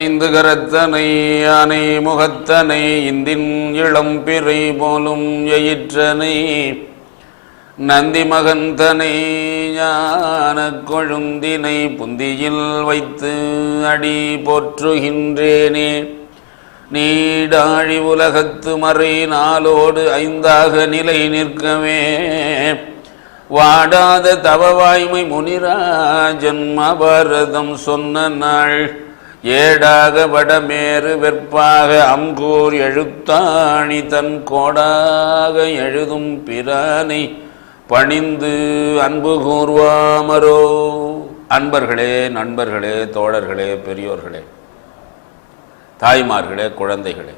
ஐந்து கரத்தனை யானை முகத்தனை இந்தின் இளம்பிறை போலும் எயிற்றனை நந்தி மகந்தனை ஞான கொழுந்தினை புந்தியில் வைத்து அடி போற்றுகின்றேனே. நீடாழி உலகத்து மறை நாளோடு ஐந்தாக நிலை நிற்கவே வாடாத தவவாய்மை முனிராஜன் மபாரதம் சொன்ன நாள் ஏடாக வடமேறு வெற்பாக அங்கூர் எழுத்தாணி தன் கோடாக எழுதும் பிரானை பணிந்து அன்பு கூர்வாமரோ. அன்பர்களே, நண்பர்களே, தோழர்களே, பெரியோர்களே, தாய்மார்களே, குழந்தைகளே,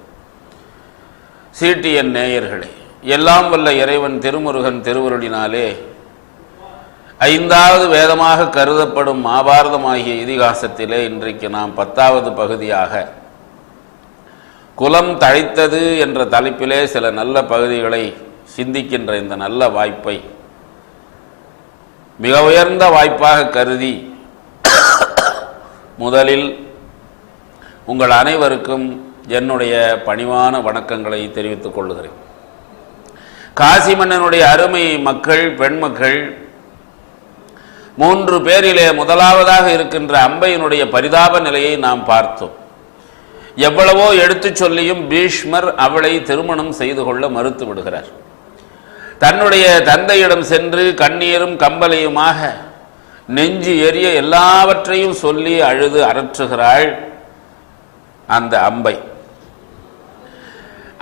சிடிஎன் நேயர்களே, எல்லாம் வல்ல இறைவன் திருமுருகன் திருவருளினாலே ஐந்தாவது வேதமாக கருதப்படும் மகாபாரதமாகிய இதிகாசத்திலே இன்றைக்கு நாம் 10வது பகுதியாக குலம் தழைத்தது என்ற தலைப்பிலே சில நல்ல பகுதிகளை சிந்திக்கின்ற இந்த நல்ல வாய்ப்பை மிக உயர்ந்த வாய்ப்பாக கருதி முதலில் உங்கள் அனைவருக்கும் என்னுடைய பணிவான வணக்கங்களை தெரிவித்துக் கொள்கிறேன். காசி மன்னனுடைய அருமை மக்கள், பெண்மக்கள் 3 பேரிலே முதலாவதாக இருக்கின்ற அம்பையினுடைய பரிதாப நிலையை நாம் பார்த்தோம். எவ்வளவோ எடுத்து சொல்லியும் பீஷ்மர் அவளை திருமணம் செய்து கொள்ள மறுத்து விடுகிறார். தன்னுடைய தந்தையிடம் சென்று கண்ணீரும் கம்பலையுமாக நெஞ்சு எரிய எல்லாவற்றையும் சொல்லி அழுது அரற்றுகிறாள் அந்த அம்பை.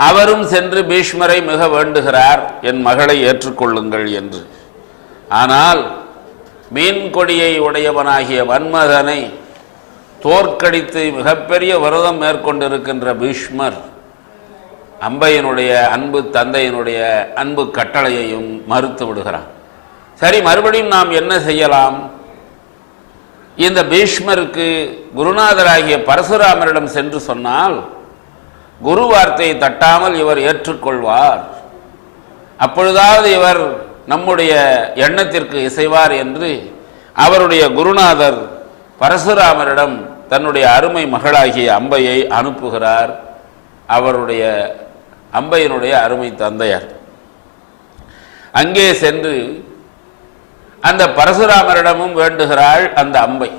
அவரும் சென்று பீஷ்மரை மிக வேண்டுகிறார், என் மகளை ஏற்றுக்கொள்ளுங்கள் என்று. ஆனால் மீன் கொடியை உடையவனாகிய மன்மதனை தோற்கடித்து மிகப்பெரிய விரதம் மேற்கொண்டிருக்கின்ற பீஷ்மர் அம்பையினுடைய அன்பு தந்தையினுடைய அன்பு கட்டளையையும் மறுத்து விடுகிறான். சரி, மறுபடியும் நாம் என்ன செய்யலாம்? இந்த பீஷ்மருக்கு குருநாதராகிய பரசுராமரிடம் சென்று சொன்னால் குரு வார்த்தையை தட்டாமல் இவர் ஏற்றுக்கொள்வார், அப்பொழுதாவது இவர் நம்முடைய எண்ணத்திற்கு இசைவார் என்று அவருடைய குருநாதர் பரசுராமரிடம் தன்னுடைய அருமை மகளாகிய அம்பையை அனுப்புகிறார். அவருடைய அம்பையினுடைய அருமை தந்தையார் அங்கே சென்று அந்த பரசுராமரிடமும் வேண்டுகிறாள் அந்த அம்பை.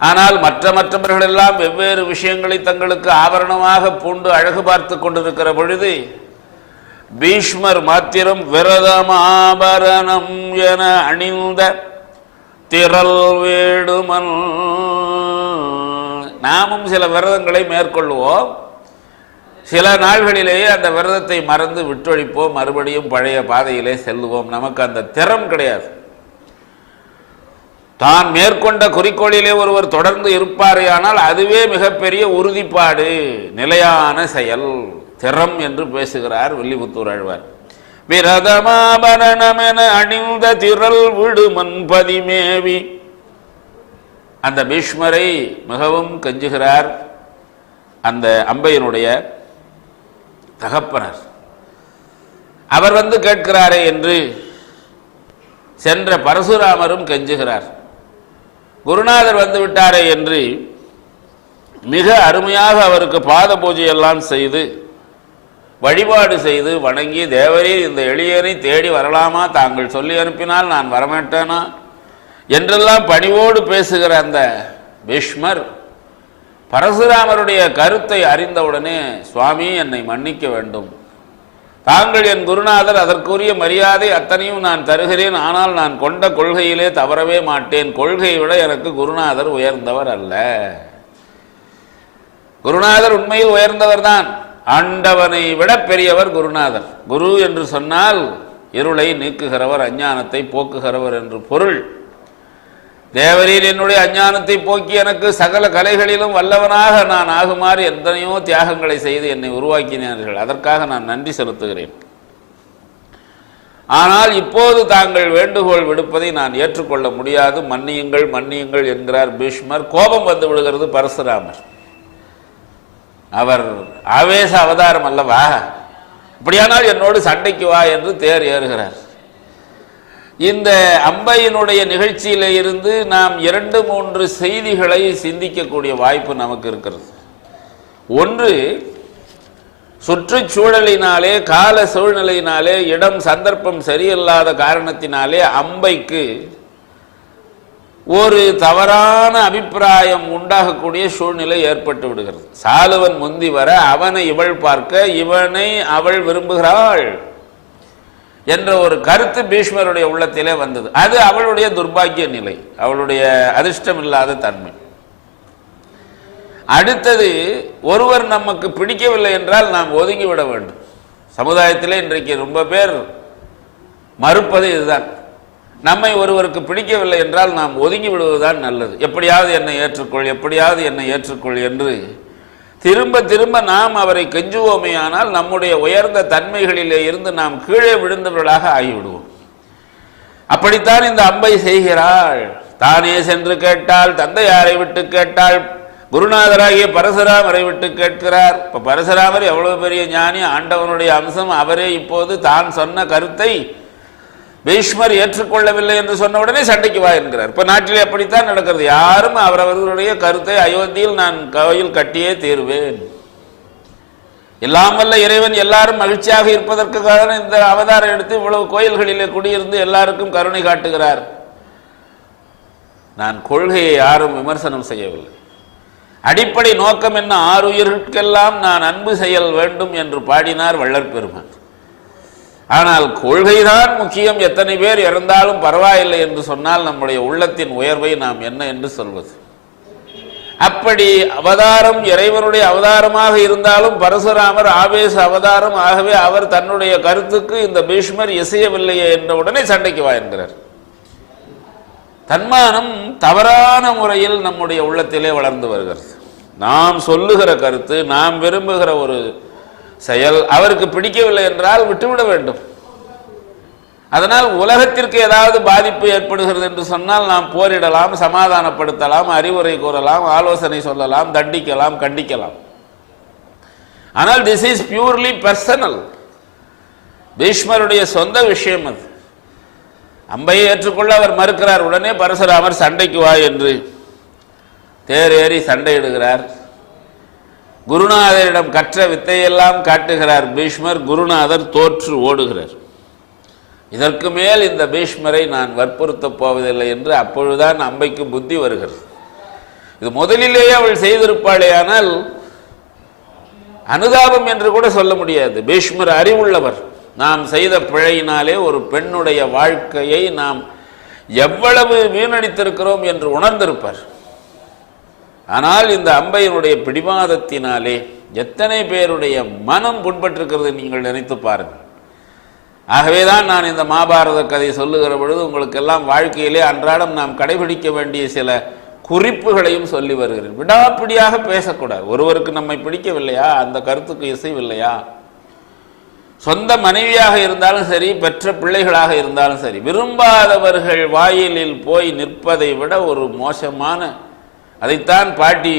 ஆனால் மற்றவர்களெல்லாம் வெவ்வேறு விஷயங்களை தங்களுக்கு ஆபரணமாக பூண்டு அழகு பார்த்து கொண்டிருக்கிற பொழுது பீஷ்மர் மாத்திரம் விரதம் ஆபரணம் என அணிந்த திரள் வேடுமன். நாமும் சில விரதங்களை மேற்கொள்வோம், சில நாள்களிலேயே அந்த விரதத்தை மறந்து விட்டொழிப்போம், மறுபடியும் பழைய பாதையிலே செல்லுவோம். நமக்கு அந்த திறம் கிடையாது. தான் மேற்கொண்ட குறிக்கோளிலே ஒருவர் தொடர்ந்து இருப்பாரே ஆனால் அதுவே மிகப்பெரிய உறுதிப்பாடு, நிலையான செயல், திறம் என்று பேசுகிறார் வில்லிபுத்தூர் ஆழ்வார். விரதமாபரணம் என அணிந்த திரள் விடுமன் பதிமேவி. அந்த பீஷ்மரை மிகவும் கெஞ்சுகிறார் அந்த அம்பையினுடைய தகப்பனர். அவர் வந்து கேட்கிறாரே என்று சென்ற பரசுராமரும் கெஞ்சுகிறார். குருநாதர் வந்து விட்டாரே என்று மிக அருமையாக அவருக்கு பாத பூஜையெல்லாம் செய்து வழிபாடு செய்து வணங்கி, தேவரே இந்த எளியனை தேடி வரலாமா, தாங்கள் சொல்லி அனுப்பினால் நான் வரமாட்டேனா என்றெல்லாம் பணிவோடு பேசுகிற அந்த பீஷ்மர் பரசுராமருடைய கருத்தை அறிந்தவுடனே, சுவாமி என்னை மன்னிக்க வேண்டும், தாங்கள் என் குருநாதர், அதற்குரிய மரியாதை அத்தனையும் நான் தருகிறேன், ஆனால் நான் கொண்ட கொள்கையிலே தவறவே மாட்டேன், கொள்கையை விட எனக்கு குருநாதர் உயர்ந்தவர் அல்ல. குருநாதர் உண்மையில் உயர்ந்தவர் தான், ஆண்டவனை விட பெரியவர் குருநாதர். குரு என்று சொன்னால் இருளை நீக்குகிறவர், அஞ்ஞானத்தை போக்குகிறவர் என்று பொருள். தேவரீர் என்னுடைய அஞ்ஞானத்தை போக்கி எனக்கு சகல கலைகளிலும் வல்லவனாக நான் ஆகுமாறு எத்தனையோ தியாகங்களை செய்து என்னை உருவாக்கினார்கள், அதற்காக நான் நன்றி செலுத்துகிறேன். ஆனால் இப்போது தாங்கள் வேண்டுகோள் விடுப்பதை நான் ஏற்றுக்கொள்ள முடியாது, மன்னியுங்கள் மன்னியுங்கள் என்கிறார் பீஷ்மர். கோபம் வந்து விடுகிறது பரசுராமர். அவர் ஆவேச அவதாரம் அல்லவா, இப்படியானால் என்னோடு சண்டைக்கு வா என்று தேர் ஏறுகிறார். இந்த அம்பையினுடைய நிகழ்ச்சியில இருந்து நாம் 2-3 செய்திகளை சிந்திக்கக்கூடிய வாய்ப்பு நமக்கு இருக்கிறது. ஒன்று, சுற்றுச்சூழலினாலே, கால சூழ்நிலையினாலே, இடம் சந்தர்ப்பம் சரியில்லாத காரணத்தினாலே அம்பைக்கு ஒரு தவறான அபிப்பிராயம் உண்டாகக்கூடிய சூழ்நிலை ஏற்பட்டு விடுகிறது. சாலுவன் முந்தி வர அவனை இவள் பார்க்க, இவனை அவள் விரும்புகிறாள் என்ற ஒரு கருத்து பீஷ்மருடைய உள்ளத்திலே வந்தது. அது அவளுடைய துர்பாக்கிய நிலை, அவளுடைய அதிர்ஷ்டம் இல்லாத தன்மை. அடுத்தது, ஒருவர் நமக்கு பிடிக்கவில்லை என்றால் நாம் ஒதுங்கிவிட வேண்டும். சமுதாயத்திலே இன்றைக்கு ரொம்ப பேர் மறுப்பது இதுதான். நம்மை ஒருவருக்கு பிடிக்கவில்லை என்றால் நாம் ஒதுங்கி விடுவதுதான் நல்லது. எப்படியாவது என்னை ஏற்றுக்கொள், எப்படியாவது என்னை ஏற்றுக்கொள் என்று திரும்ப திரும்ப நாம் அவரை கெஞ்சுவோமே, ஆனால் நம்முடைய உயர்ந்த தன்மைகளிலே இருந்து நாம் கீழே விழுந்தவர்களாக ஆகிவிடுவோம். அப்படித்தான் இந்த அம்பை செய்கிறாள். தானே சென்று கேட்டாள், தந்தையாரை விட்டு கேட்டாள், குருநாதராகிய பரசுராமரை விட்டு கேட்கிறார். இப்ப பரசுராமர் எவ்வளவு பெரிய ஞானி, ஆண்டவனுடைய அம்சம். அவரே இப்போது தான் சொன்ன கருத்தை பீஷ்மர் ஏற்றுக்கொள்ளவில்லை என்று சொன்ன உடனே சண்டைக்கு வா என்கிறார். இப்ப நாட்டிலே அப்படித்தான் நடக்கிறது. யாரும் அவரவர்களுடைய கருத்தை அயோத்தியில் நான் கோயில் கட்டியே தீர்வேன், எல்லாம் வல்ல இறைவன் எல்லாரும் மகிழ்ச்சியாக இருப்பதற்காக இந்த அவதாரம் எடுத்து இவ்வளவு கோயில்களிலே குடியிருந்து எல்லாருக்கும் கருணை காட்டுகிறார். நான் கொள்கையை யாரும் விமர்சனம் செய்யவில்லை. அடிப்படை நோக்கம் என்ன? ஆறுயிர்க்கெல்லாம் நான் அன்பு செயல் வேண்டும் என்று பாடினார் வள்ளற் பெருமான். ஆனால் கொள்கைதான் முக்கியம், எத்தனை பேர் இறந்தாலும் பரவாயில்லை என்று சொன்னால் நம்முடைய உள்ளத்தின் உயர்வை நாம் என்ன என்று சொல்வது? அப்படி அவதாரம் இறைவனுடைய அவதாரமாக இருந்தாலும் பரசுராமர் ஆவேச அவதாரம். ஆகவே அவர் தன்னுடைய கருத்துக்கு இந்த பீஷ்மர் இசையவில்லையே என்ற உடனே சண்டைக்கு வா என்கிறார். தன்மானம் தவறான முறையில் நம்முடைய உள்ளத்திலே வளர்ந்து வருகிறது. நாம் சொல்லுகிற கருத்து, நாம் விரும்புகிற ஒரு செயல் அவருக்கு பிடிக்கவில்லை என்றால் விட்டுவிட வேண்டும். அதனால் உலகத்திற்கு ஏதாவது பாதிப்பு ஏற்படுகிறது என்று சொன்னால் நாம் போரிடலாம், சமாதானப்படுத்தலாம், அறிவுரை கூறலாம், ஆலோசனை சொல்லலாம், தண்டிக்கலாம், கண்டிக்கலாம். ஆனால் திஸ் இஸ் பியூர்லி பர்சனல். பீஷ்மருடைய சொந்த விஷயம் அது. அம்பையை ஏற்றுக்கொள்ள அவர் மறுக்கிறார். உடனே பரசுராமர் சண்டைக்கு வா என்று தேர் ஏறி சண்டையிடுகிறார். குருநாதரிடம் கற்ற வித்தையெல்லாம் காட்டுகிறார் பீஷ்மர். குருநாதர் தோற்று ஓடுகிறார். இதற்கு மேல் இந்த பீஷ்மரை நான் வற்புறுத்தப் போவதில்லை என்று அப்பொழுதுதான் அம்பைக்கு புத்தி வருகிறது. இது முதலிலேயே அவள் செய்திருப்பாளே, ஆனால் அனுதாபம் என்று கூட சொல்ல முடியாது. பீஷ்மர் அறிவுள்ளவர். நாம் செய்த பிழையினாலே ஒரு பெண்ணுடைய வாழ்க்கையை நாம் எவ்வளவு வீணடித்திருக்கிறோம் என்று உணர்ந்திருப்பார். ஆனால் இந்த அம்பையினுடைய பிடிவாதத்தினாலே எத்தனை பேருடைய மனம் புண்பட்டிருக்கிறது நீங்கள் நினைத்து பாருங்கள். ஆகவேதான் நான் இந்த மகாபாரத கதை சொல்லுகிற பொழுது உங்களுக்கெல்லாம் வாழ்க்கையிலே அன்றாடம் நாம் கடைபிடிக்க வேண்டிய சில குறிப்புகளையும் சொல்லி வருகிறேன். விடாப்பிடியாக பேசக்கூடாது. ஒருவருக்கு நம்மை பிடிக்கவில்லையா, அந்த கருத்துக்கு இசைவில்லையா, சொந்த மனைவியாக இருந்தாலும் சரி, பெற்ற பிள்ளைகளாக இருந்தாலும் சரி, விரும்பாதவர்கள் வாயிலில் போய் நிற்பதை விட ஒரு மோசமான, அதைத்தான் பாட்டி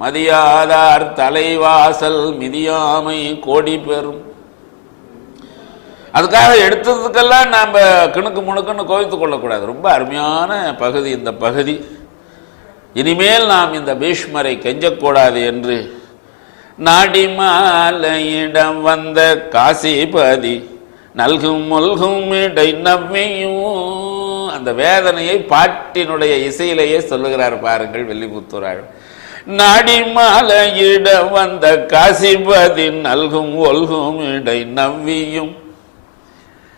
மதியாதார் தலைவாசல் மிதியாமை கோடி பெறும். அதுக்காக எடுத்ததுக்கெல்லாம் நாம் கிணுக்கு முணுக்குன்னு கோவித்து கொள்ளக்கூடாது. ரொம்ப அருமையான பகுதி இந்த பகுதி. இனிமேல் நாம் இந்த பீஷ்மரை கெஞ்சக்கூடாது என்று நாடிமாலையிடம் வந்த காசிபதி நல்கும் மொல்கும் இடை நவ்வியும், அந்த வேதனையை பாட்டினுடைய இசையிலேயே சொல்லுகிறார் பாருங்கள் வெள்ளிபுத்தூராள். நாடிமாலையிடம் வந்த காசிபதி நல்கும் ஒல்கும் இடை நவ்வியும்,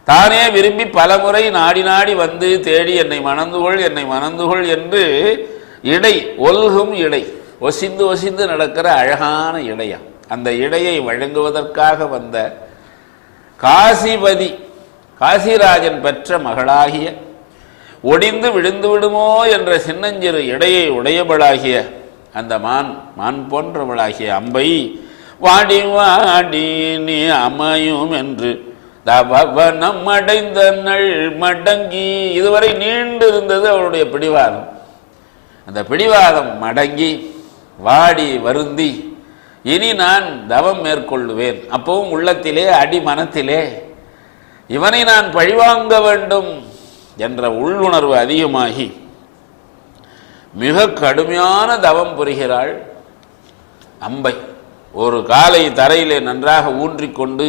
தானே விரும்பி பலமுறை நாடி நாடி வந்து தேடி என்னை மணந்துகொள், என்னை மணந்துகொள் என்று இடை, ஒல்கும் இடை, ஒசிந்து ஒசிந்து நடக்கிற அழகான இடையா, அந்த இடையை வழங்குவதற்காக வந்த காசிபதி, காசிராஜன் பெற்ற மகளாகிய, ஒடிந்து விழுந்து விடுமோ என்ற சின்னஞ்சிறு இடையை உடையவளாகிய அந்த மான் போன்றவளாகிய அம்பை வாடி வாடி நீ அமையும் என்று தவவனம் அடைந்த நள் மடங்கி. இதுவரை நீண்டு இருந்தது அவருடைய பிடிவாதம். அந்த பிடிவாதம் மடங்கி வாடி வருந்தி இனி நான் தவம் மேற்கொள்ளுவேன். அப்பவும் உள்ளத்திலே அடிமனத்திலே இவனை நான் பழிவாங்க வேண்டும் என்ற உள்ளுணர்வு அதிகமாகி மிக கடுமையான தவம் புரிகிறாள் அம்பை. ஒரு காலை தரையிலே நன்றாக ஊன்றிக்கொண்டு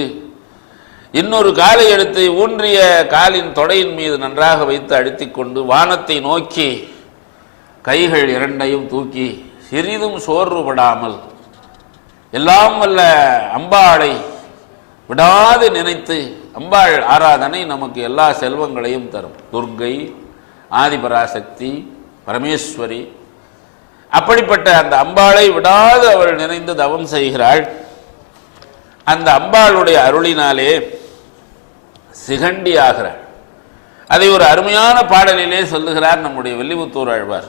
இன்னொரு காலை எடுத்து ஊன்றிய காலின் தொடையின் மீது நன்றாக வைத்து அழுத்திக் கொண்டு வானத்தை நோக்கி கைகள் இரண்டையும் தூக்கி சிறிதும் சோர்வுபடாமல் எல்லாம் வல்ல அம்பாளை விடாது நினைத்து, அம்பாள் ஆராதனை நமக்கு எல்லா செல்வங்களையும் தரும். துர்க்கை, ஆதிபராசக்தி, பரமேஸ்வரி, அப்படிப்பட்ட அந்த அம்பாளை விடாது அவள் நினைந்து தவம் செய்கிறாள். அந்த அம்பாளுடைய அருளினாலே சிகண்டி ஆகிறாள். அதை ஒரு அருமையான பாடலிலே சொல்லுகிறார் நம்முடைய வில்லிபுத்தூர் ஆழ்வார்.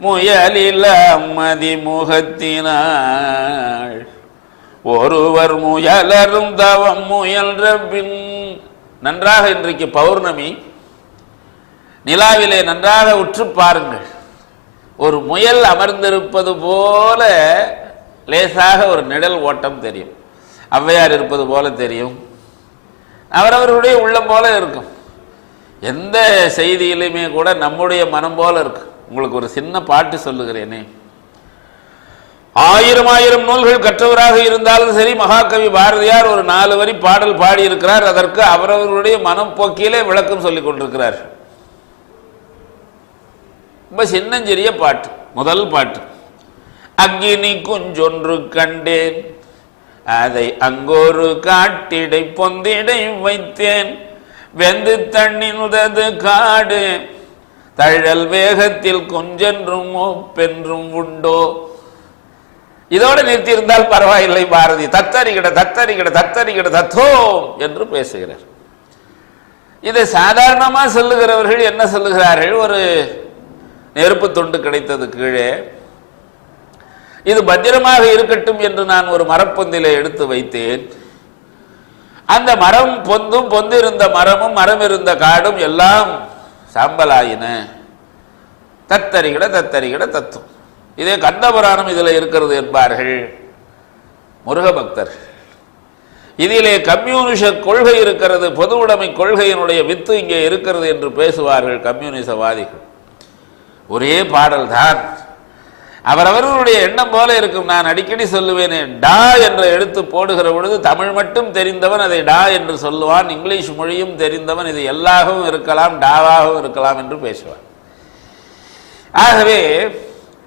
முயலில மதிமுகத்தினாள் ஒருவர் முயலரும் தவம் முயல்ற பின். நன்றாக இன்றைக்கு பௌர்ணமி, நிலாவிலே நன்றாக உற்று பாருங்கள். ஒரு முயல் அமர்ந்திருப்பது போல லேசாக ஒரு நிழல் ஓட்டம் தெரியும். ஔவையார் இருப்பது போல தெரியும். அவரவருடைய உள்ளம் போல இருக்கும். எந்த செய்தியிலுமே கூட நம்முடைய மனம் போல இருக்கு. உங்களுக்கு ஒரு சின்ன பாட்டு சொல்லுகிறேனே. ஆயிரம் நூல்கள் கற்றவராக இருந்தாலும் சரி, மகாகவி பாரதியார் ஒரு 4 வரி பாடல் பாடியிருக்கிறார். அதற்கு அவரவர்களுடைய மனப்போக்கிலே விளக்கம் சொல்லிக் கொண்டிருக்கிறார். ரொம்ப சின்னஞ்சிறிய பாட்டு. முதல் பாட்டு, அக்கினி குஞ்சொன்று கண்டேன், அதை அங்கொரு காட்டிடை பொந்திடை வைத்தேன், வெந்து தண்ணினுதது காடு, தழல் வேகத்தில் குஞ்சென்றும் பென்றும் உண்டோ. இதோடு நிறுத்தியிருந்தால் பரவாயில்லை. பாரதி தத்தரிகிட தத்தரிகிட தத்தரிகிட தத்தோ என்று பேசுகிறார். இதை சாதாரணமாக சொல்லுகிறவர்கள் என்ன சொல்லுகிறார்கள்? ஒரு நெருப்பு துண்டு கிடைத்தது கீழே, இது பத்திரமாக இருக்கட்டும் என்று நான் ஒரு மரப்பொந்திலே எடுத்து வைத்தேன். அந்த மரம் பொந்தும், பொந்து இருந்த மரமும், மரம் இருந்த காடும் எல்லாம் சாம்பலாயின. தத்தரிகிட தத்தரிகிட தத்தும். இதே கந்தபுராணம் இதில் இருக்கிறது என்பார்கள் முருக பக்தர். இதிலே கம்யூனிச கொள்கை இருக்கிறது, பொது உடைமை கொள்கையினுடைய வித்து இங்கே இருக்கிறது என்று பேசுவார்கள் கம்யூனிசவாதிகள். ஒரே பாடல் தான், அவரவர்களுடைய எண்ணம் போல இருக்கும். நான் அடிக்கடி சொல்லுவேனே, டா என்ற எழுத்து போடுகிற பொழுது தமிழ் மட்டும் தெரிந்தவன் அதை டா என்று சொல்லுவான், இங்கிலீஷ் மொழியும் தெரிந்தவன் இது எல்லாகவும் இருக்கலாம், டாவாகவும் இருக்கலாம் என்று பேசுவான். ஆகவே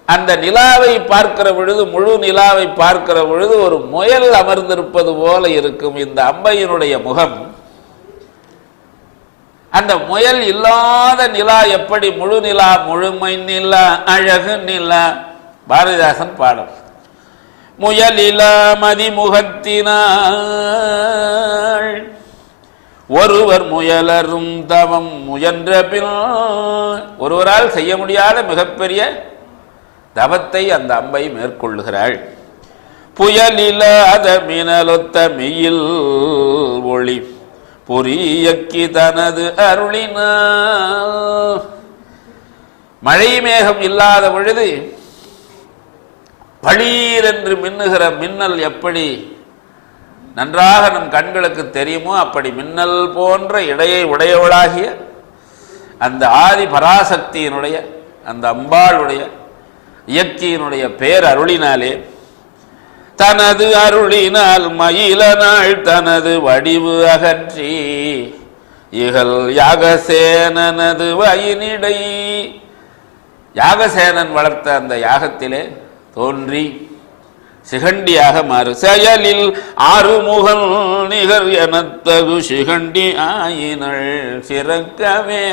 அந்த நிலாவை பார்க்கிற பொழுது, முழு நிலாவை பார்க்கிற பொழுது ஒரு முயல் அமர்ந்திருப்பது போல இருக்கும் இந்த அம்பையினுடைய முகம். அந்த முயல் இல்லாத நிலா எப்படி முழு நிலா, முழுமை நிலா, அழகு நிலா, பாரதிதாசன் பாடல். முயலிலா மதிமுகத்தினாள் ஒருவர் முயலரும் தவம் முயன்ற பின். ஒருவரால் செய்ய முடியாத மிகப்பெரிய தவத்தை அந்த அம்பை மேற்கொள்ளுகிறாள். புயலிலாத மினலொத்த மெயில் ஒளி பொறியக்கி தனது அருளினாள். மழை மேகம் இல்லாத பொழுது பளீர் என்று மின்னுகிற மின்னல் எப்படி நன்றாக நம் கண்களுக்கு தெரியுமோ, அப்படி மின்னல் போன்ற இடையை உடையவளாகிய அந்த ஆதி பராசக்தியினுடைய, அந்த அம்பாளுடைய இயற்கையினுடைய பேரருளினாலே, தனது அருளினால் மயில நாள் தனது வடிவு அகற்றி இகல் யாகசேனனது வயினிடை. யாகசேனன் வளர்த்த அந்த யாகத்திலே தோன்றி சிகண்டியாக மாறு. செயலில் ஆறுமுகன் நிகர் எனத்தகு சிகண்டி ஆயினள் சிறக்கவே.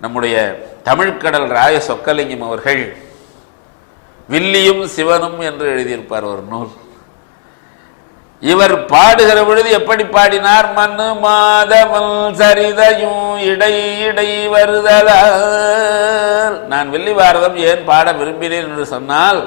நம்முடைய தமிழ்கடல் ராய சொக்கலிங்கம் அவர்கள் வில்லியும் சிவனும் என்று எழுதியிருப்பார் ஒரு நூல். இவர் பாடுகிற பொழுது எப்படி பாடினார்? மண்ணு மாதவன் சரிதையும் இடை இடை வருதலார். நான் வில்லி பாரதம் ஏன் பாட விரும்பினேன் என்று சொன்னால்,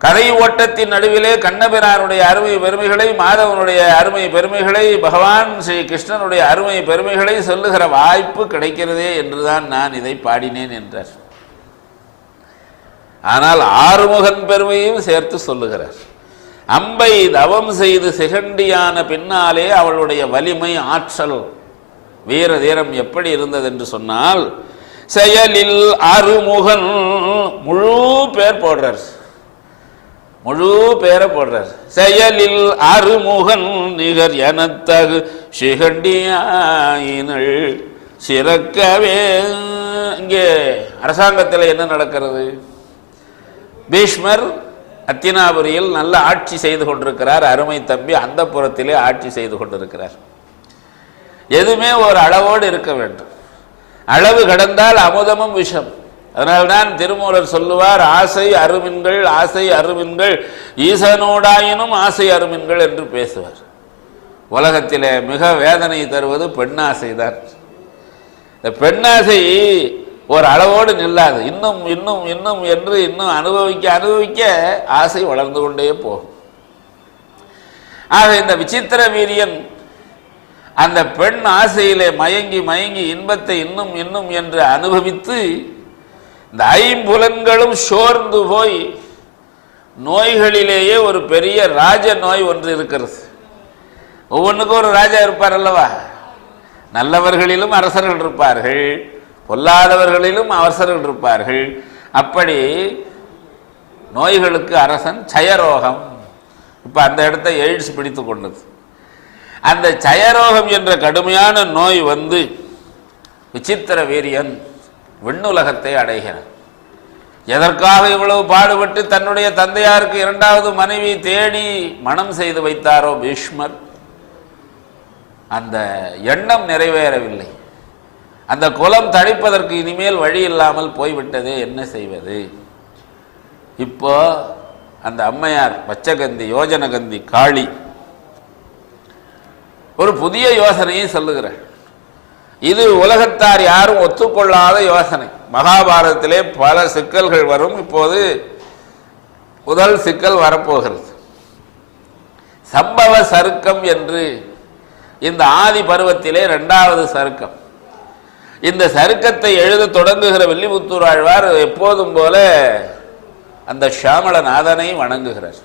கதை ஓட்டத்தின் நடுவிலே கண்ணபிரானுடைய அருமை பெருமைகளை, மாதவனுடைய அருமை பெருமைகளை, பகவான் ஸ்ரீ கிருஷ்ணனுடைய அருமை பெருமைகளை சொல்லுகிற வாய்ப்பு கிடைக்கிறதே என்றுதான் நான் இதை பாடினேன் என்றார். ஆனால் ஆறுமுகன் பெருமையும் சேர்த்து சொல்லுகிறார். அம்பை தவம் செய்து சிகண்டியான பின்னாலே அவளுடைய வலிமை, ஆற்றல், வீர தீரம் எப்படி இருந்தது என்று சொன்னால், செயலில் அருமுகன் முழு பேர் போடுறார். முழு பேரை போடுறார். செயலில் அருமுகன் நிகர் எனத்தகு சிகண்டியாயினள் சிறக்கவே. இங்கே அரசாங்கத்தில் என்ன நடக்கிறது? பீஷ்மர் அத்தினாபுரியில் நல்ல ஆட்சி செய்து கொண்டிருக்கிறார். அருமை தம்பி அந்த புறத்திலே ஆட்சி செய்து கொண்டிருக்கிறார். எதுவுமே ஒரு அளவோடு இருக்க வேண்டும். அளவு கடந்தால் அமுதமும் விஷம். அதனால்தான் திருமூலர் சொல்லுவார், ஆசை அருமின்கள் ஆசை அருமின்கள் ஈசனோடாயினும் ஆசை அருமின்கள் என்று பேசுவார். உலகத்திலே மிக வேதனை தருவது பெண்ணாசை தான். இந்த பெண்ணாசை ஒரு அளவோடு நில்லாது. இன்னும் இன்னும் இன்னும் என்று இன்னும் அனுபவிக்க அனுபவிக்க ஆசை வளர்ந்து கொண்டே போகும். ஆக இந்த விசித்திர வீரியன் அந்த பெண் ஆசையிலே மயங்கி மயங்கி இன்பத்தை இன்னும் இன்னும் என்று அனுபவித்து இந்த ஐம்புலன்களும் சோர்ந்து போய் நோய்களிலேயே ஒரு பெரிய ராஜ நோய் ஒன்று இருக்கிறது. ஒவ்வொன்றுக்கும் ஒரு ராஜா இருப்பார் அல்லவா? நல்லவர்களிலும் அரசர்கள் இருப்பார்கள், பொல்லாதவர்களிலும் அரசர்கள் இருப்பார்கள். அப்படி நோய்களுக்கு அரசன் சயரோகம். இப்போ அந்த இடத்த எய்ட்ஸ் பிடித்து கொண்டது. அந்த சயரோகம் என்ற கடுமையான நோய் வந்து விசித்திர வீரியன் விண்ணுலகத்தை அடைகிறார். எதற்காக இவ்வளவு பாடுபட்டு தன்னுடைய தந்தையாருக்கு இரண்டாவது மனைவி தேடி மனம் செய்து வைத்தாரோ பீஷ்மர், அந்த எண்ணம் நிறைவேறவில்லை. அந்த குலம் தழைப்பதற்கு இனிமேல் வழி இல்லாமல் போய்விட்டதே, என்ன செய்வது? இப்போ அந்த அம்மையார் பச்சகந்தி யோஜனகந்தி காளி ஒரு புதிய யோசனையை சொல்லுகிறார். இது உலகத்தார் யாரும் ஒத்துக்கொள்ளாத யோசனை. மகாபாரதத்திலே பல சிக்கல்கள் வரும். இப்போது முதல் சிக்கல் வரப்போகிறது. சம்பவ சருக்கம் என்று இந்த ஆதி பருவத்திலே இரண்டாவது சருக்கம். இந்த சருக்கத்தை எழுத தொடங்குகிற வில்லிபுத்தூர் ஆழ்வார் எப்போதும் போல அந்த ஷியாமளநாதனை வணங்குகிறார்.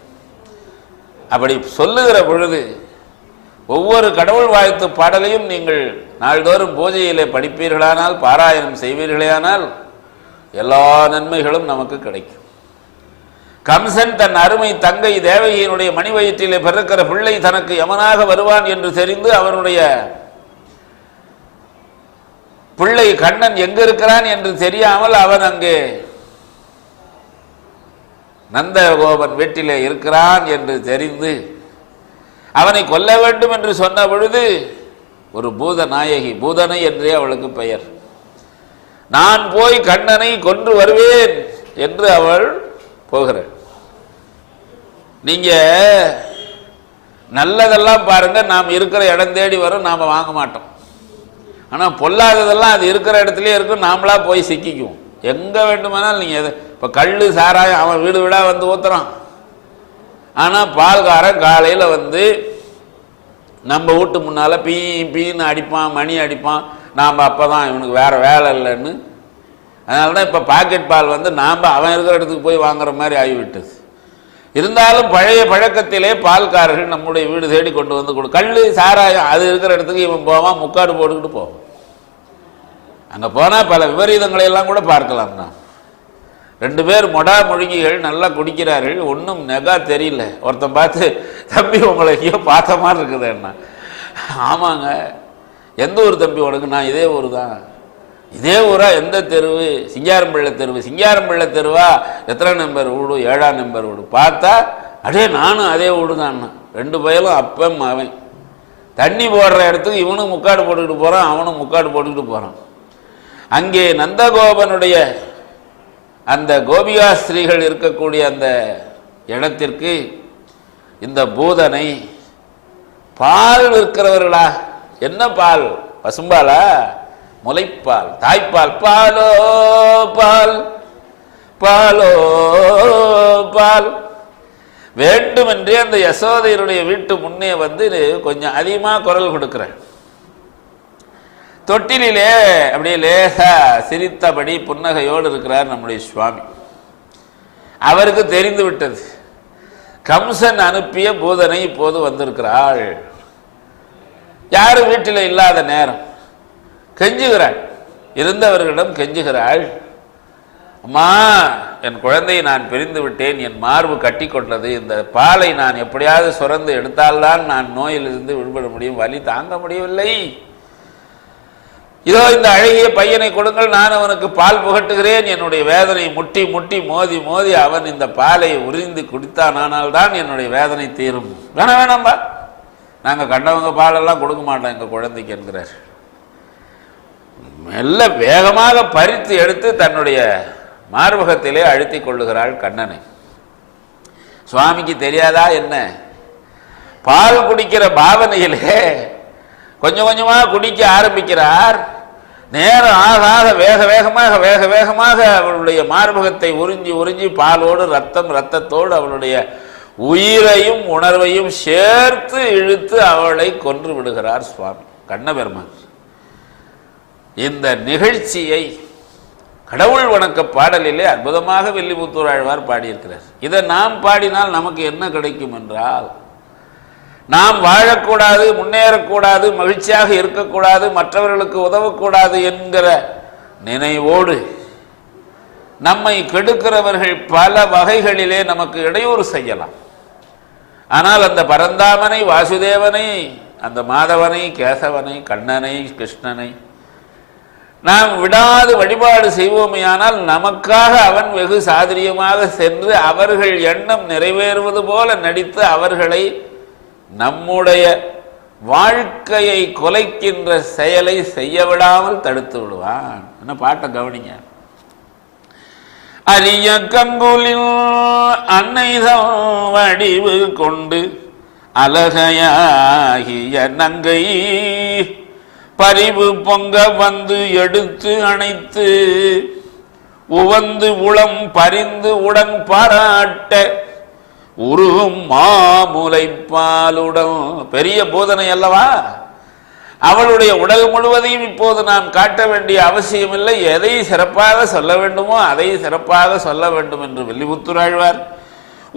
அப்படி சொல்லுகிற பொழுது ஒவ்வொரு கடவுள் வாழ்த்து பாடலையும் நீங்கள் நாள்தோறும் பூஜையிலே படிப்பீர்களானால், பாராயணம் செய்வீர்களேயானால் எல்லா நன்மைகளும் நமக்கு கிடைக்கும். கம்சன் தன் அருமை தங்கை தேவகியினுடைய மணி வயிற்றிலே பிறக்கிற பிள்ளை தனக்கு யமனாக வருவான் என்று தெரிந்து அவனுடைய பிள்ளை கண்ணன் எங்கு இருக்கிறான் என்று தெரியாமல் அவன் அங்கே நந்தகோபன் வீட்டிலே இருக்கிறான் என்று தெரிந்து அவனை கொல்ல வேண்டும் என்று சொன்ன பொழுது ஒரு பூத நாயகி, பூதனை என்றே அவளுக்கு பெயர், நான் போய் கண்ணனை கொன்று வருவேன் என்று அவள் போகிறாள். நீங்க நல்லதெல்லாம் பாருங்க, நாம் இருக்கிற இடம் தேடி வரும், நாம வாங்க மாட்டோம். ஆனா பொல்லாததெல்லாம் அது இருக்கிற இடத்துலயே இருக்கும், நாமளா போய் சிக்கிக்குவோம். எங்க வேண்டுமானால் நீங்க இப்ப கள்ளு சாராயம் அவன் வீடு வீடா வந்து ஊத்துறான். ஆனா பால்காரன் காலையில வந்து நம்ம வீட்டு முன்னால பீ பீன்னு அடிப்பான், மணி அடிப்பான். நாம் அப்பதான் இவனுக்கு வேற வேலை இல்லைன்னு. அதனாலதான் இப்ப பாக்கெட் பால் வந்து நாம அவன் இருக்கிற இடத்துக்கு போய் வாங்குற மாதிரி ஆகிவிட்டது. இருந்தாலும் பழைய பழக்கத்திலே பால்காரர்கள் நம்முடைய வீடு தேடி கொண்டு வந்து கொடு. கள்ளு சாராயம் அது இருக்கிற இடத்துக்கு இவன் போவான், முக்காடு போட்டுக்கிட்டு போவான். அங்க போனா பல விபரீதங்களை எல்லாம் கூட பார்க்கலாம். தான் ரெண்டு பேர் மொடா மொழிகிகள் நல்லா குடிக்கிறார்கள், ஒன்றும் நெகா தெரியல. ஒருத்தன் பார்த்து, தம்பி உங்களை ஐயோ பார்த்த மாதிரி இருக்குது என்ன? ஆமாங்க, எந்த ஊர் தம்பி உனக்கு? நான் இதே ஊர் தான். இதே ஊரா? எந்த தெருவு? சிங்காரம்பிள்ளை தெருவு. சிங்காரம்பிள்ளை தெருவா? எத்தனை நம்பர் வீடு? 7ஆம் நம்பர் வீடு. பார்த்தா அடே நானும் அதே வீடு தான். ரெண்டு பயலும் அப்பம் அவன். தண்ணி போடுற இடத்துக்கு இவனும் முக்காடு போட்டுக்கிட்டு போறான், அவனும் முக்காடு போட்டுக்கிட்டு போறான். அங்கே நந்தகோபனுடைய அந்த கோபிகா ஸ்திரீகள் இருக்கக்கூடிய அந்த இடத்திற்கு இந்த பூதனை பால் விற்கிறவர்களா? என்ன பால்? பசும்பாலா? முலைப்பால், தாய்ப்பால். பாலோ பால், பாலோ பால் வேண்டுமென்றே அந்த யசோதையருடைய வீட்டு முன்னே வந்து கொஞ்சம் அதிகமாக குரல் கொடுக்கிறேன். தொட்டிலே அப்படியே லேசா சிரித்தபடி புன்னகையோடு இருக்கிறார் நம்முடைய சுவாமி. அவருக்கு தெரிந்து விட்டது, கம்சன் அனுப்பிய பூதனை இப்போது வந்திருக்கிறாள். யாரும் வீட்டில் இல்லாத நேரம் கெஞ்சுகிறாள், இருந்தவர்களிடம் கெஞ்சுகிறாள். அம்மா, என் குழந்தையை நான் பிரிந்து விட்டேன், என் மார்பு கட்டி கொண்டது, இந்த பாலை நான் எப்படியாவது சுரந்து எடுத்தால்தான் நான் நோயிலிருந்து விடுபட முடியும், வலி தாங்க முடியவில்லை, இதோ இந்த அழகிய பையனை கொடுங்கள், நான் அவனுக்கு பால் புகட்டுகிறேன், என்னுடைய வேதனை முட்டி முட்டி மோதி மோதி அவன் இந்த பாலை உறிந்து குடித்தானால் தான் என்னுடைய வேதனை தீரும். வேணாம்பா, நாங்கள் கண்டவங்க பாலெல்லாம் கொடுக்க மாட்டோம் எங்கள் குழந்தைக்கு என்கிறார். மெல்ல வேகமாக பறித்து எடுத்து தன்னுடைய மார்பகத்திலே அழுத்தி கொள்ளுகிறாள் கண்ணனை. சுவாமிக்கு தெரியாதா என்ன? பால் குடிக்கிற பாவனையிலே கொஞ்சம் கொஞ்சமாக குடிக்க ஆரம்பிக்கிறார். நேரம் ஆக வேக வேகமாக அவளுடைய மார்பகத்தை உறிஞ்சி உறிஞ்சி பாலோடு ரத்தத்தோடு அவளுடைய உயிரையும் உணர்வையும் சேர்த்து இழுத்து அவளை கொன்று விடுகிறார் சுவாமி கண்ணபெருமான். இந்த நிகழ்ச்சியை கடவுள் வணக்க பாடலிலே அற்புதமாக வில்லிபுத்தூர் ஆழ்வார் பாடியிருக்கிறார். இதை நாம் பாடினால் நமக்கு என்ன கிடைக்கும் என்றால், நாம் வாழக்கூடாது, முன்னேறக்கூடாது, மகிழ்ச்சியாக இருக்கக்கூடாது, மற்றவர்களுக்கு உதவக்கூடாது என்கிற நினைவோடு நம்மை கெடுக்கிறவர்கள் பல வகைகளிலே நமக்கு இடையூறு செய்யலாம். ஆனால் அந்த பரந்தாமனை, வாசுதேவனை, அந்த மாதவனை, கேசவனை, கண்ணனை, கிருஷ்ணனை நாம் விடாது வழிபாடு செய்வோமையானால் நமக்காக அவன் வெகு சாதுரியமாக சென்று அவர்கள் எண்ணம் நிறைவேறுவது போல நடித்து அவர்களை நம்முடைய வாழ்க்கையை கொலைக்கின்ற செயலை செய்ய விடாமல் தடுத்து விடுவான். என்ன பாட்டை கவனிங்க. அரிய கங்குலில் அன்னைதம் வடிவு கொண்டு அழகையாகிய நங்கை பரிவு பொங்க வந்து எடுத்து அணைத்து உவந்து உளம் பரிந்து உடன் பாராட்ட உருகும் மாமுலைப்பாலுடன். பெரிய போதனை அல்லவா? அவளுடைய உடல் முழுவதையும் இப்போது நாம் காட்ட வேண்டிய அவசியமில்லை. எதை சிறப்பாக சொல்ல வேண்டுமோ அதை சிறப்பாக சொல்ல வேண்டும் என்று வில்லிபுத்தூர் ஆழ்வார்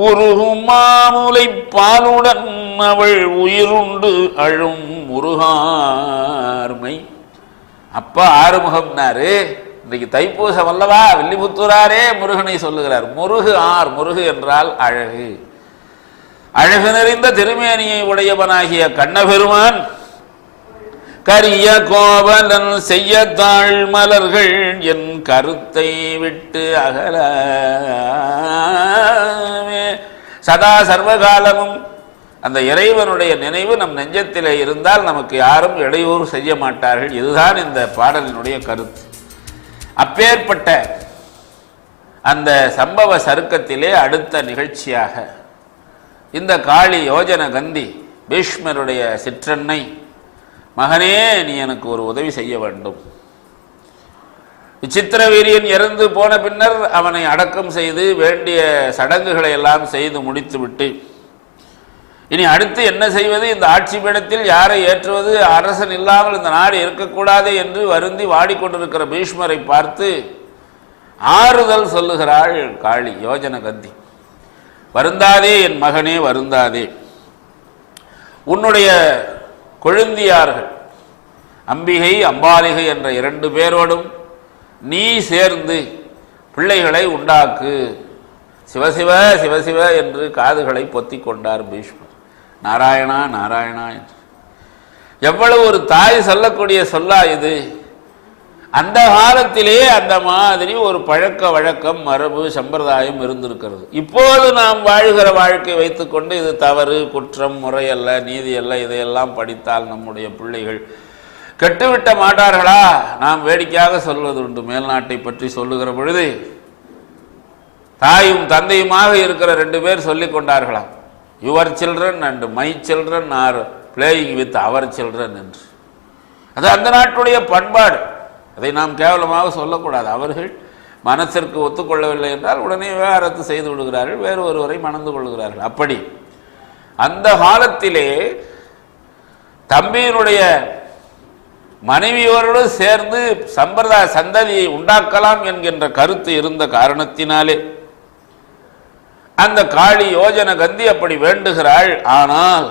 உருகும் மாமுலை பாலுடன் அவள் உயிருண்டு அழும் முருகார்மை. அப்ப ஆறுமுகம்னாரு. இன்றைக்கு தைப்பூசம் அல்லவா? வில்லிபுத்தூராரே முருகனை சொல்லுகிறார். முருகு என்றால் அழகு. அழகு நிறைந்த திருமேனியை உடையவனாகிய கண்ணபெருமான் கரிய கோவலன் செய்ய தாழ் மலர்கள் என் கருத்தை விட்டு அகல சதா சர்வகாலமும் அந்த இறைவனுடைய நினைவு நம் நெஞ்சத்திலே இருந்தால் நமக்கு யாரும் இடையூறு செய்ய மாட்டார்கள். இதுதான் இந்த பாடலினுடைய கருத்து. அப்பேற்பட்ட அந்த சம்பவ சருக்கத்திலே அடுத்த நிகழ்ச்சியாக இந்த காளி யோஜன கந்தி பீஷ்மருடைய சிற்றன்னை, மகனே நீ எனக்கு ஒரு உதவி செய்ய வேண்டும். விசித்திரவீரியன் இறந்து போன பின்னர் அவனை அடக்கம் செய்து வேண்டிய சடங்குகளை எல்லாம் செய்து முடித்துவிட்டு இனி அடுத்து என்ன செய்வது, இந்த ஆட்சி பீடத்தில் யாரை ஏற்றுவது, அரசன் இல்லாமல் இந்த நாடு இருக்கக்கூடாது என்று வருந்தி வாடிக்கொண்டிருக்கிற பீஷ்மரை பார்த்து ஆறுதல் சொல்லுகிறாள் காளி யோஜன கந்தி. வருந்தாதே என் மகனே, வருந்தாதே. உன்னுடைய கொழுந்தியார்கள் அம்பிகை அம்பாலிகை என்ற 2 பேரோடும் நீ சேர்ந்து பிள்ளைகளை உண்டாக்கு. சிவசிவ சிவசிவ என்று காதுகளை பொத்தி கொண்டார் பீஷ்மர். நாராயணா நாராயணா என்று. எவ்வளவு ஒரு தாய் சொல்லக்கூடிய சொல்லா இது. அந்த காலத்திலே அந்த மாதிரி ஒரு பழக்க வழக்கம், மரபு, சம்பிரதாயம் இருந்திருக்கிறது. இப்போது நாம் வாழ்கிற வாழ்க்கை வைத்துக்கொண்டு இது தவறு, குற்றம், முறையல்ல, நீதி அல்ல, இதையெல்லாம் படித்தால் நம்முடைய பிள்ளைகள் கெட்டுவிட்ட மாட்டார்களா? நாம் வேடிக்கையாக சொல்வது உண்டு. மேல்நாட்டை பற்றி சொல்லுகிற பொழுது தாயும் தந்தையுமாக இருக்கிற 2 பேர் சொல்லிக் கொண்டார்களாம், your children and my children are playing with our children என்று. அது அந்த நாட்டுடைய பண்பாடு. அதை நாம் கேவலமாக சொல்லக்கூடாது. அவர்கள் மனத்திற்கு ஒத்துக்கொள்ளவில்லை என்றால் உடனே விவாகரத்து செய்து விடுகிறார்கள், வேறு ஒருவரை மணந்து கொள்கிறார்கள். அப்படி அந்த காலத்திலே தம்பியினுடைய மனைவியோடு சேர்ந்து சம்பிரதாய சந்ததியை உண்டாக்கலாம் என்கின்ற கருத்து இருந்த காரணத்தினாலே அந்த காளி யோஜன கந்தி அப்படி வேண்டுகிறாள். ஆனால்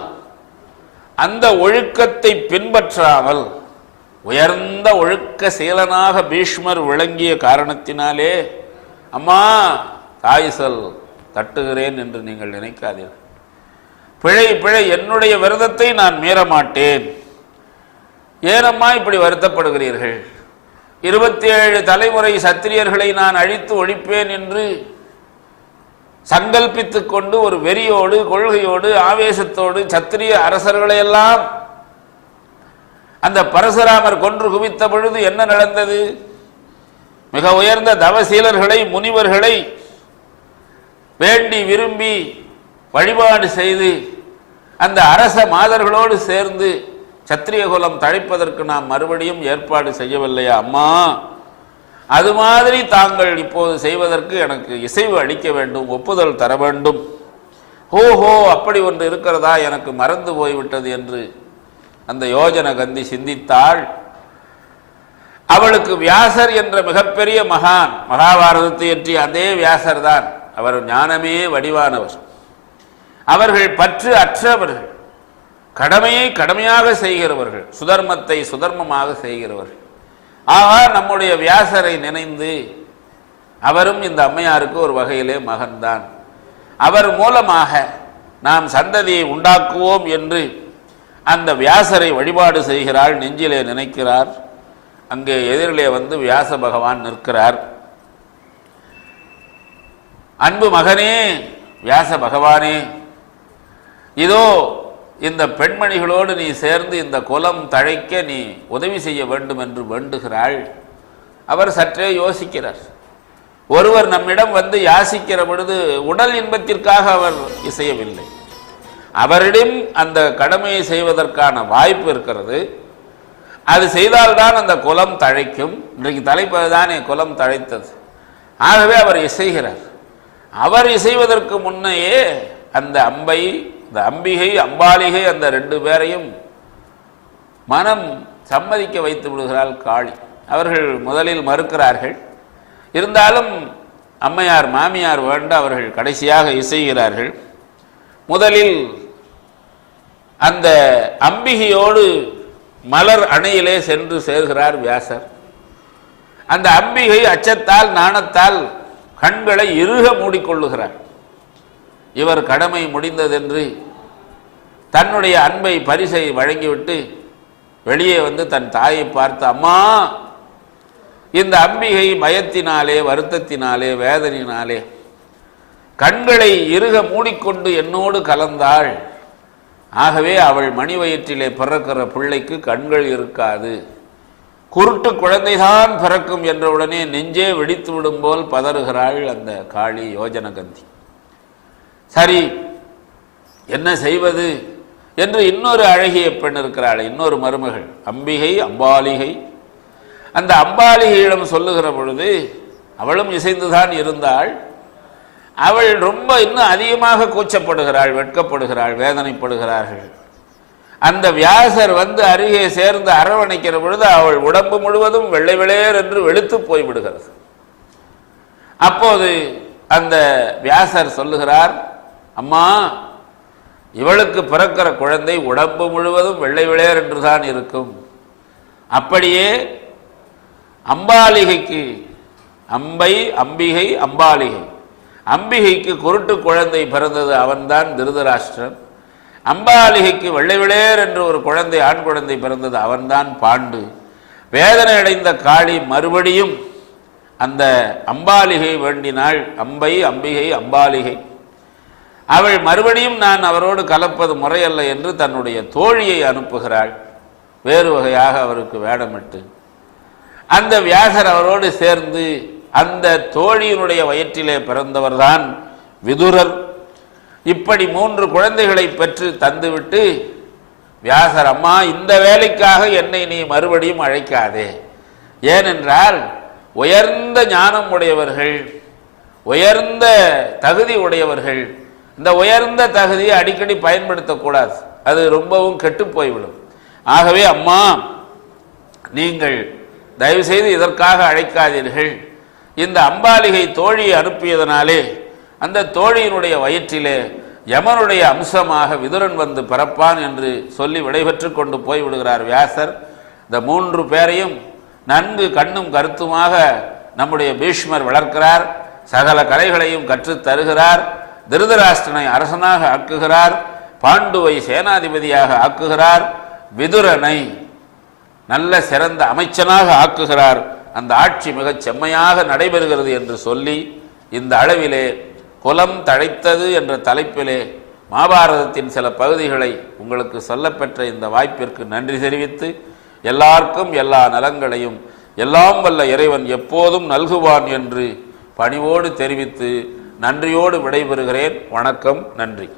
அந்த ஒழுக்கத்தை பின்பற்றாமல் உயர்ந்த ஒழுக்க சீலனாக பீஷ்மர் விளங்கிய காரணத்தினாலே அம்மா தாய் சொல் தட்டுகிறேன் என்று நீங்கள் நினைக்காதீர்கள். பிழை பிழை, என்னுடைய விரதத்தை நான் மீற மாட்டேன். ஏனம்மா இப்படி வருத்தப்படுகிறீர்கள்? 27 தலைமுறை சத்திரியர்களை நான் அழித்து ஒழிப்பேன் என்று சங்கல்பித்துக் கொண்டு ஒரு வெறியோடு கொள்கையோடு ஆவேசத்தோடு சத்திரிய அரசர்களையெல்லாம் அந்த பரசுராமர் கொன்று குவித்த பொழுது என்ன நடந்தது? மிக உயர்ந்த தவசீலர்களை முனிவர்களை வேண்டி விரும்பி வழிபாடு செய்து அந்த அரச மாதர்களோடு சேர்ந்து சத்திரிய குலம் தழைப்பதற்கு நாம் மறுபடியும் ஏற்பாடு செய்யவில்லையா அம்மா? அது மாதிரி தாங்கள் இப்போது செய்வதற்கு எனக்கு இசைவு அளிக்க வேண்டும், ஒப்புதல் தர வேண்டும். ஓஹோ, அப்படி ஒன்று இருக்கிறதா, எனக்கு மறந்து போய்விட்டது என்று அந்த யோஜன கந்தி சிந்தித்தாள். அவளுக்கு வியாசர் என்ற மிகப்பெரிய மகான், மகாபாரதத்தை இயற்றிய அதே வியாசர் தான். அவர் ஞானமே வடிவானவர். அவர்கள் பற்று அற்றவர்கள், கடமையை கடமையாக செய்கிறவர்கள், சுதர்மத்தை சுதர்மமாக செய்கிறவர்கள். ஆகா, நம்முடைய வியாசரை நினைந்து அவரும் இந்த அம்மையாருக்கு ஒரு வகையிலே மகன்தான், அவர் மூலமாக நாம் சந்ததியை உண்டாக்குவோம் என்று அந்த வியாசரை வழிபாடு செய்கிறாள், நெஞ்சிலே நினைக்கிறார். அங்கே எதிரிலே வந்து வியாச பகவான் நிற்கிறார். அன்பு மகனே வியாச பகவானே, இதோ இந்த பெண்மணிகளோடு நீ சேர்ந்து இந்த குலம் தழைக்க நீ உதவி செய்ய வேண்டும் என்று வேண்டுகிறாள். அவர் சற்றே யோசிக்கிறார். ஒருவர் நம்மிடம் வந்து யாசிக்கிற பொழுது உடல் இன்பத்திற்காக அவர் இசையவில்லை. அவரிடம் அந்த கடமையை செய்வதற்கான வாய்ப்பு இருக்கிறது. அது செய்தால்தான் அந்த குலம் தழைக்கும். இன்றைக்கு தலைப்பதுதானே குலம் தழைத்தது. ஆகவே அவர் இசைகிறார். அவர் இசைவதற்கு முன்னையே அந்த அம்பை, இந்த அம்பிகை அம்பாலிகை, அந்த 2 பேரையும் மனம் சம்மதிக்க வைத்து விடுகிறாள் காளி. அவர்கள் முதலில் மறுக்கிறார்கள். இருந்தாலும் அம்மையார் மாமியார் வேண்ட அவர்கள் கடைசியாக இசைகிறார்கள். முதலில் அந்த அம்பிகையோடு மலர் அணையிலே சென்று சேர்கிறார் வியாசர். அந்த அம்பிகை அச்சத்தால் நாணத்தால் கண்களை இறுக மூடிக்கொள்ளுகிறார். இவர் கடமை முடிந்ததென்று தன்னுடைய அன்பை பரிசை வழங்கிவிட்டு வெளியே வந்து தன் தாயை பார்த்து, அம்மா, இந்த அம்பிகை பயத்தினாலே வருத்தத்தினாலே வேதனையினாலே கண்களை இறுக மூடிக்கொண்டு என்னோடு கலந்தாள். ஆகவே அவள் மணி வயிற்றிலே பிறக்கிற பிள்ளைக்கு கண்கள் இருக்காது, குருட்டு குழந்தைதான் பிறக்கும் என்றவுடனே நெஞ்சே வெடித்து விடும் போல் பதறுகிறாள் அந்த காளி யோஜனகந்தி. சரி, என்ன செய்வது என்று இன்னொரு அழகிய பெண் இருக்கிறாள், இன்னொரு மருமகள் அம்பிகை அம்பாலிகை. அந்த அம்பாலிகையிடம் சொல்லுகிற பொழுது அவளும் இசைந்துதான் இருந்தாள். அவள் ரொம்ப இன்னும் அதிகமாக கூச்சப்படுகிறாள், வெட்கப்படுகிறாள், வேதனைப்படுகிறார்கள். அந்த வியாசர் வந்து அருகே சேர்ந்து அரவணைக்கிற பொழுது அவள் உடம்பு முழுவதும் வெள்ளை வெளையர் என்று வெளுத்து போய்விடுகிறது. அப்போது அந்த வியாசர் சொல்லுகிறார், அம்மா, இவளுக்கு பிறக்கிற குழந்தை உடம்பு முழுவதும் வெள்ளை வெளையர் என்றுதான் இருக்கும். அப்படியே அம்பாலிகைக்கு, அம்பை அம்பிகை அம்பாலிகை, அம்பிகைக்கு குருட்டு குழந்தை பிறந்தது, அவன்தான் திருதராஷ்டிரன். அம்பாலிகைக்கு வெள்ளை வெளையர் என்று ஒரு குழந்தை, ஆண் குழந்தை பிறந்தது, அவன்தான் பாண்டு. வேதனை அடைந்த காளி மறுபடியும் அந்த அம்பாலிகை வேண்டினாள், அம்பை அம்பிகை அம்பாலிகை. அவள் மறுபடியும் நான் அவரோடு கலப்பது முறையல்ல என்று தன்னுடைய தோழியை அனுப்புகிறாள், வேறு வகையாக அவருக்கு வேடமிட்டு. அந்த வியாசர் அவரோடு சேர்ந்து அந்த தோழியினுடைய வயிற்றிலே பிறந்தவர்தான் விதுரர். இப்படி 3 குழந்தைகளை பெற்று தந்துவிட்டு வியாசர், அம்மா, இந்த வேலைக்காக என்னை நீ மறுபடியும் அழைக்காதே. ஏனென்றால் உயர்ந்த ஞானம் உடையவர்கள், உயர்ந்த தகுதி உடையவர்கள் இந்த உயர்ந்த தகுதியை அடிக்கடி பயன்படுத்தக்கூடாது, அது ரொம்பவும் கெட்டு போய்விடும். ஆகவே அம்மா, நீங்கள் தயவுசெய்து இதற்காக அழைக்காதீர்கள். இந்த அம்பாலிகை தோழியை அனுப்பியதனாலே அந்த தோழியினுடைய வயிற்றிலே யமனுடைய அம்சமாக விதுரன் வந்து பிறப்பான் என்று சொல்லி விடைபெற்று கொண்டு போய்விடுகிறார் வியாசர். இந்த 3 பேரையும் நன்கு கண்ணும் கருத்துமாக நம்முடைய பீஷ்மர் வளர்க்கிறார். சகல கலைகளையும் கற்றுத் தருகிறார். திருதராஷ்டிரனை அரசனாக ஆக்குகிறார். பாண்டுவை சேனாதிபதியாக ஆக்குகிறார். விதுரனை நல்ல சிறந்த அமைச்சனாக ஆக்குகிறார். அந்த ஆட்சி மிகச் செம்மையாக நடைபெறுகிறது என்று சொல்லி இந்த அளவிலே குலம் தழைத்தது என்ற தலைப்பிலே மகாபாரதத்தின் சில பகுதிகளை உங்களுக்கு சொல்லப்பெற்ற இந்த வாய்ப்பிற்கு நன்றி தெரிவித்து, எல்லாருக்கும் எல்லா நலங்களையும் எல்லாம் வல்ல இறைவன் எப்போதும் நல்குவான் என்று பணிவோடு தெரிவித்து நன்றியோடு விடைபெறுகிறேன். வணக்கம், நன்றி.